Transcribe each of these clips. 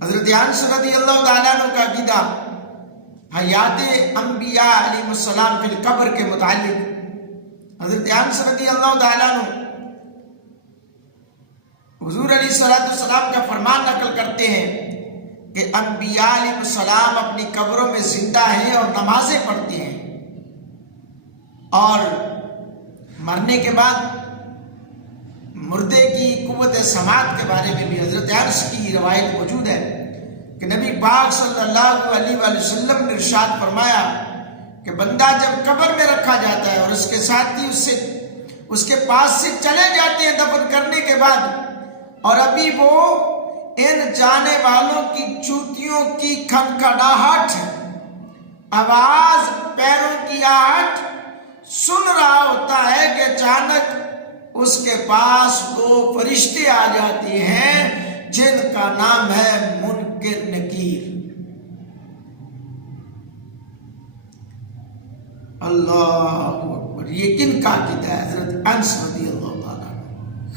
حضرت انس رضی اللہ تعالیٰ عنہ کا عقیدہ حیات انبیاء علیہ السلام فی القبر کے متعلق، حضرت انس رضی اللہ تعالیٰ عنہ حضور علیہ السلام کا فرمان نقل کرتے ہیں کہ انبیاء علیہ السلام اپنی قبروں میں زندہ ہیں اور نمازیں پڑھتے ہیں، اور مرنے کے بعد مردے کی قوت سماعت کے بارے میں بھی حضرت انس کی روایت موجود ہے کہ نبی پاک صلی اللہ علیہ وآلہ وسلم نے ارشاد فرمایا کہ بندہ جب قبر میں رکھا جاتا ہے اور اس کے ساتھی اس کے پاس سے چلے جاتے ہیں دفن کرنے کے بعد، اور ابھی وہ ان جانے والوں کی جوتیوں کی کھنکھناہٹ، آواز، پیروں کی آہٹ سن رہا ہوتا ہے کہ اچانک اس کے پاس دو فرشتے آ جاتے ہیں جن کا نام ہے منکر نکیر۔ اللہ اکبر! یہ کن کا عقیدہ ہے؟ حضرت انس رضی اللہ تعالیٰ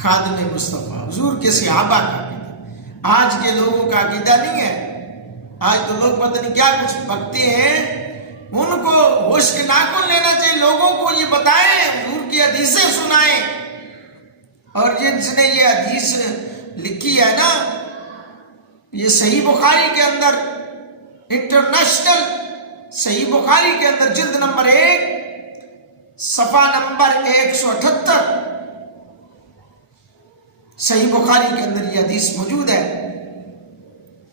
خادم مصطفیٰ حضور کے صحابہ کا عقیدہ۔ آج کے لوگوں کا عقیدہ نہیں ہے۔ آج تو لوگ پتہ نہیں کیا کچھ بکتے ہیں، ان کو ہوش کے ناخن لینا چاہیے، لوگوں کو یہ بتائیں، حضور کی حدیثیں سنائیں، اور جس نے یہ حدیث لکھی ہے نا، یہ صحیح بخاری کے اندر، انٹرنیشنل صحیح بخاری کے اندر جلد نمبر 1 صفحہ نمبر 178 صحیح بخاری کے اندر یہ حدیث موجود ہے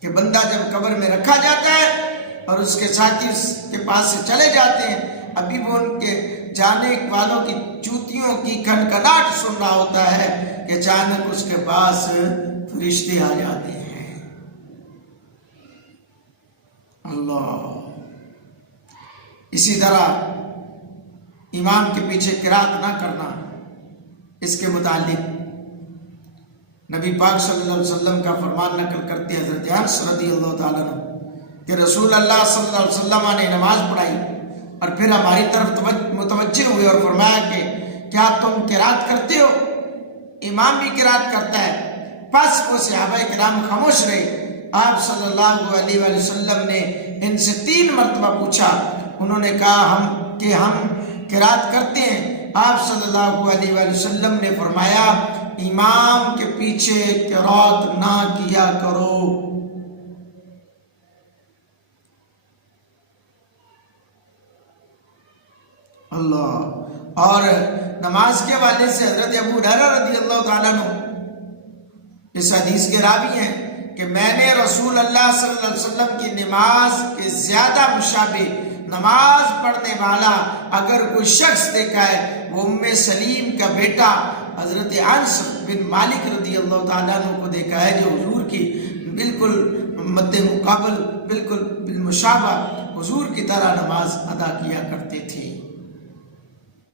کہ بندہ جب قبر میں رکھا جاتا ہے اور اس کے ساتھی اس کے پاس سے چلے جاتے ہیں، ابھی وہ ان کے جانے والوں کی جوتیوں کی کھنکھناہٹ سن رہا ہوتا ہے کہ اچانک اس کے پاس فرشتے آ جاتے ہیں۔ اللہ! اسی طرح امام کے پیچھے قرات نہ کرنا، اس کے متعلق نبی پاک صلی اللہ علیہ وسلم کا فرمان نقل کرتے ہیں حضرت انس رضی اللہ تعالیٰ عنہ کہ رسول اللہ صلی اللہ علیہ وسلم نے نماز پڑھائی اور پھر ہماری طرف متوجہ ہوئے اور فرمایا کہ کیا تم قرات کرتے ہو؟ امام بھی قرات کرتا ہے۔ پس وہ صحابہ کرام خاموش رہے۔ آپ صلی اللہ علیہ وآلہ وسلم نے ان سے 3 مرتبہ پوچھا، انہوں نے کہا کہ ہم قرات کرتے ہیں۔ آپ صلی اللہ علیہ وآلہ وسلم نے فرمایا امام کے پیچھے قرات نہ کیا کرو۔ اللہ! اور نماز کے حوالے سے حضرت ابو ہریرہ رضی اللہ تعالیٰ عنہ اس حدیث کے راوی ہیں کہ میں نے رسول اللہ صلی اللہ علیہ وسلم کی نماز کے زیادہ مشابہ نماز پڑھنے والا اگر کوئی شخص دیکھا ہے، وہ ام سلیم کا بیٹا حضرت انس بن مالک رضی اللہ تعالیٰ عنہ کو دیکھا ہے، جو حضور کی بالکل مد مقابل، بالکل بالمشابہ حضور کی طرح نماز ادا کیا کرتے تھے۔